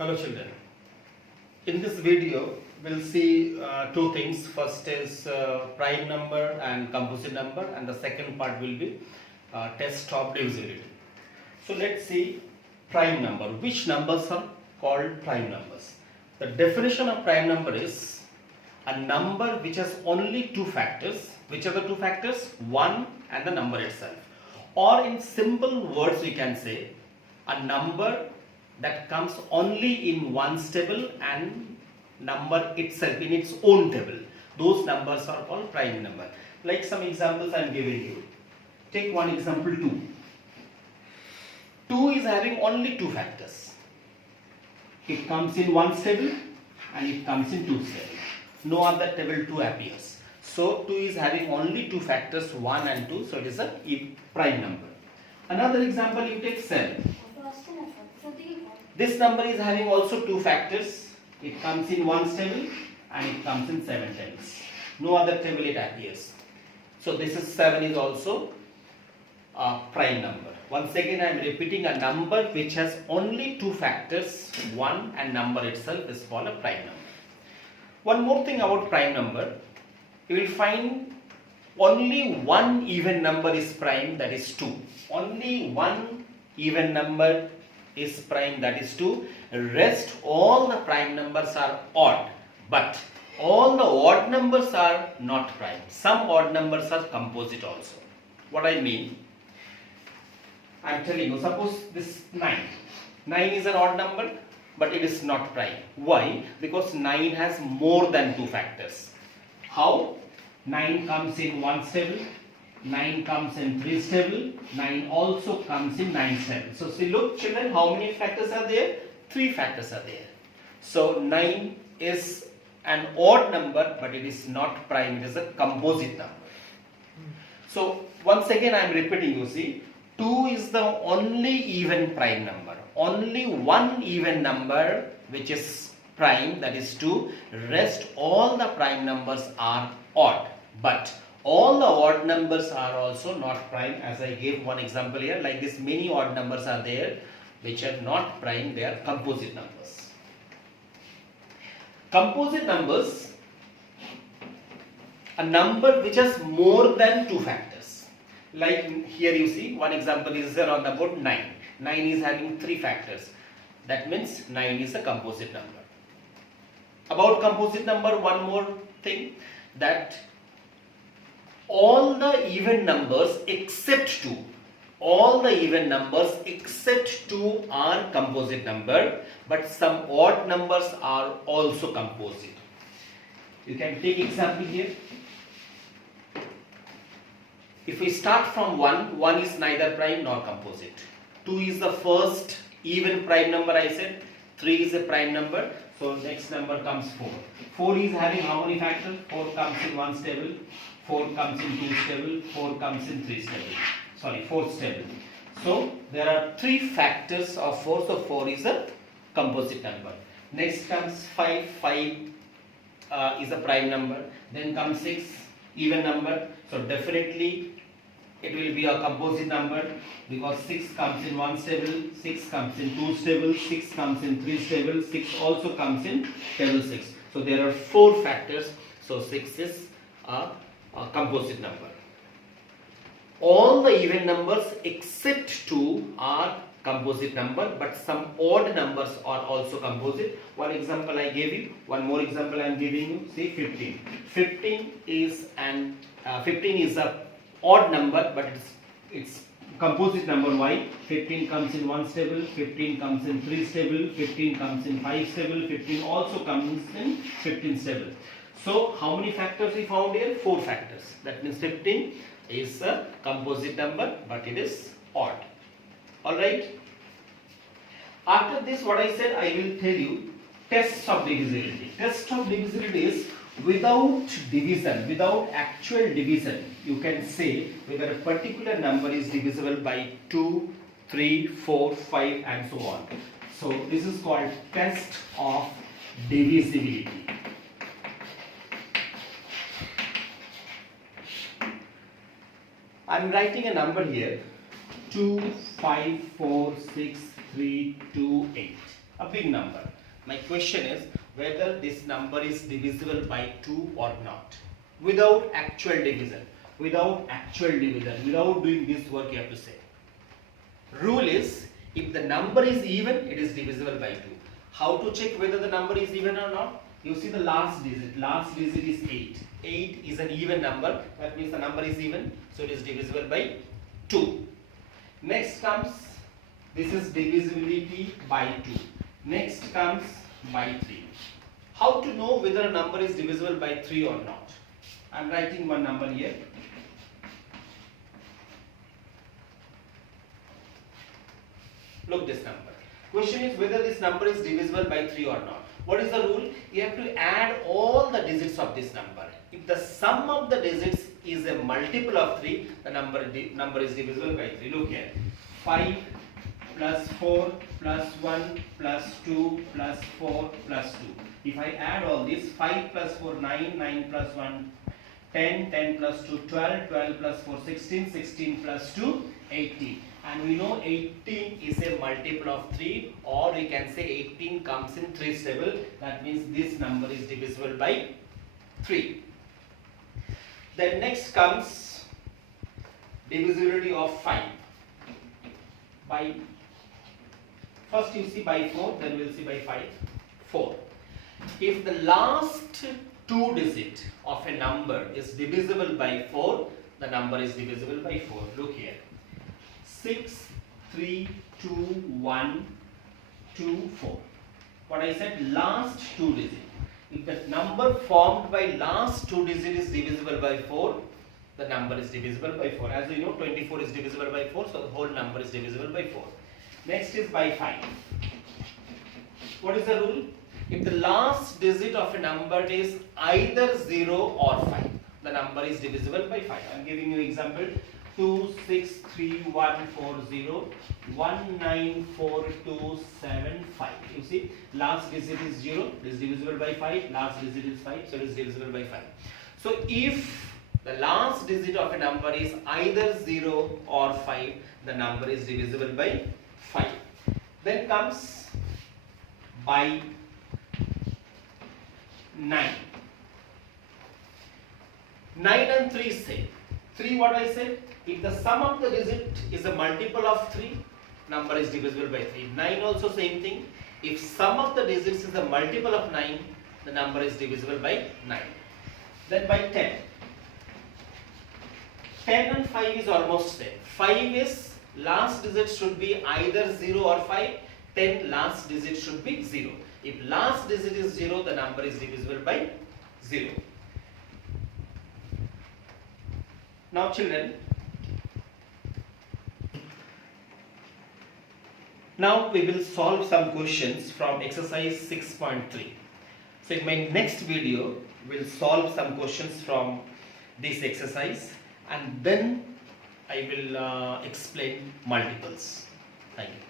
Hello children. In this video we'll see two things. First is prime number and composite number, and the second part will be test of divisibility. So let's see prime number. Which numbers are called prime numbers? The definition of prime number is a number which has only two factors. Which are the two factors? 1 and the number itself. Or in simple words we can say a number that comes only in one table and number itself in its own table. Those numbers are called prime number. Like some examples I am giving you. Take one example 2. 2 is having only two factors. It comes in one table and it comes in two table. No other table 2 appears. So 2 is having only two factors 1 and 2, so it is a prime number. Another example you take 7. This number is having also two factors. It comes in one table and it comes in 7 tables. No other table it appears. So this is 7 is also a prime number. Once again I am repeating, a number which has only two factors, 1 and number itself, is called a prime number. One more thing about prime number, you will find only one even number is prime, that is 2. Only one even number is prime, that is 2. Rest all the prime numbers are odd, but all the odd numbers are not prime. Some odd numbers are composite also. What I mean, I am telling you, suppose this 9. 9 is an odd number, but it is not prime. Why? Because 9 has more than two factors. How? 9 comes in one table, 9 comes in 3 table, 9 also comes in 9 table. So see, look children, how many factors are there? 3 factors are there. So 9 is an odd number, but it is not prime, it is a composite number. So once again I am repeating, you see, 2 is the only even prime number. Only one even number which is prime, that is 2. Rest all the prime numbers are odd, but all the odd numbers are also not prime, as I gave one example here. Like this, many odd numbers are there which are not prime, they are composite numbers. Composite numbers, a number which has more than two factors. Like here you see, one example is there on the board, 9. 9 is having 3 factors. That means 9 is a composite number. About composite number, one more thing, that all the even numbers except 2, all the even numbers except 2 are composite number, but some odd numbers are also composite. You can take example here. If we start from 1, 1 is neither prime nor composite. 2 is the first even prime number I said, 3 is a prime number, so next number comes 4. 4 is having how many factors? 4 comes in one table, 4 comes in 2 table, 4 comes in 3 table. Sorry, 4th table. So there are 3 factors of 4, so 4 is a composite number. Next comes 5, 5 is a prime number. Then comes 6, even number. So definitely it will be a composite number, because 6 comes in one table, 6 comes in 2 table, 6 comes in 3 table, 6 also comes in table 6. So there are 4 factors, so 6 is a composite number. All the even numbers except 2 are composite number, but some odd numbers are also composite. One example I gave you, one more example I am giving you. See 15. 15 is a odd number, but it's composite number. Why? 15 comes in one table, 15 comes in 3 table, 15 comes in 5 table, 15 also comes in 15 table. So how many factors we found here? 4 factors. That means 15 is a composite number, but it is odd. Alright. After this, what I said, I will tell you test of divisibility. Test of divisibility is without division, without actual division, you can say whether a particular number is divisible by 2, 3, 4, 5 and so on. So this is called test of divisibility. I am writing a number here, 2, 5, 4, 6, 3, 2, 8. अब big number. My question is whether this number is divisible by 2 or not. Without actual division, without doing this work, you have to say. Rule is, if the number is even, it is divisible by 2. How to check whether the number is even or not? You see the last digit is 8. 8 is an even number, that means the number is even, so it is divisible by 2. Next comes, this is divisibility by 2. Next comes by 3. How to know whether a number is divisible by 3 or not? I am writing one number here. Look this number. Question is whether this number is divisible by 3 or not. What is the rule? You have to add all the digits of this number. If the sum of the digits is a multiple of 3, the number is divisible by 3. Look here. 5 plus 4 plus 1 plus 2 plus 4 plus 2. If I add all this, 5 plus 4, 9, 9 plus 1, 10, 10 plus 2, 12, 12 plus 4, 16, 16 plus 2, 18. And we know 18 is a multiple of 3, or we can say 18 comes in 3's table. That means this number is divisible by 3. Then next comes divisibility of 5. By first you see by 4, then we will see by 5. 4. If the last 2 digit of a number is divisible by 4, the number is divisible by 4. Look here. 6, 3, 2, 1, 2, 4. What I said, last 2 digits. If the number formed by last 2 digits is divisible by 4, the number is divisible by 4. As you know, 24 is divisible by 4, so the whole number is divisible by 4. Next is by 5. What is the rule? If the last digit of a number is either 0 or 5, the number is divisible by 5. I am giving you example. 2, 6, 3, 1, 4, 0, 1, 9, 4, 2, 7, 5. You see, last digit is 0, it is divisible by 5, last digit is 5, so it is divisible by 5. So if the last digit of a number is either 0 or 5, the number is divisible by 5. Then comes by 9. 9 and 3 say. 3 what I said? If the sum of the digit is a multiple of 3, number is divisible by 3. 9 also same thing. If sum of the digits is a multiple of 9, the number is divisible by 9. Then by 10. 10 and 5 is almost same. 5 is last digit should be either 0 or 5. 10 last digit should be 0. If last digit is 0, the number is divisible by 0. Now children, now we will solve some questions from exercise 6.3. So in my next video, we will solve some questions from this exercise, and then I will explain multiples. Thank you.